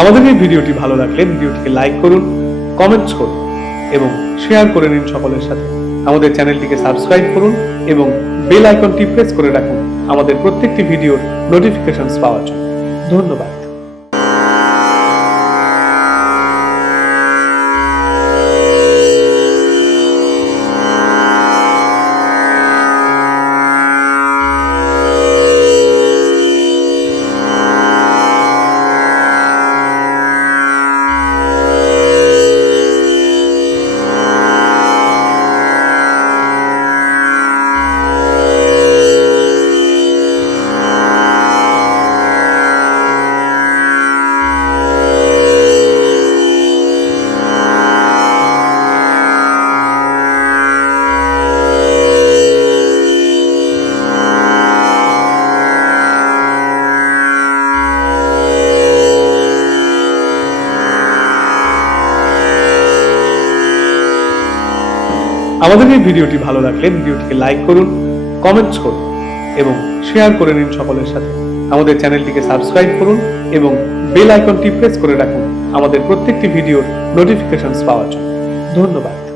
আমাদের এই ভিডিওটি ভালো লাগলে ভিডিওটিকে লাইক করুন, কমেন্টস করুন এবং শেয়ার করে নিন সকলের সাথে। আমাদের চ্যানেলটিকে সাবস্ক্রাইব করুন এবং বেল আইকনটি প্রেস করে রাখুন আমাদের প্রত্যেকটি ভিডিওর নোটিফিকেশনস পাওয়ার জন্য। ধন্যবাদ। আমাদের এই ভিডিওটি ভালো লাগলে ভিডিওটিকে লাইক করুন, কমেন্টস করুন এবং শেয়ার করে নিন সকলের সাথে। আমাদের চ্যানেলটিকে সাবস্ক্রাইব করুন এবং বেল আইকনটি প্রেস করে রাখুন আমাদের প্রত্যেকটি ভিডিওর নোটিফিকেশনস পাওয়ার জন্য। ধন্যবাদ।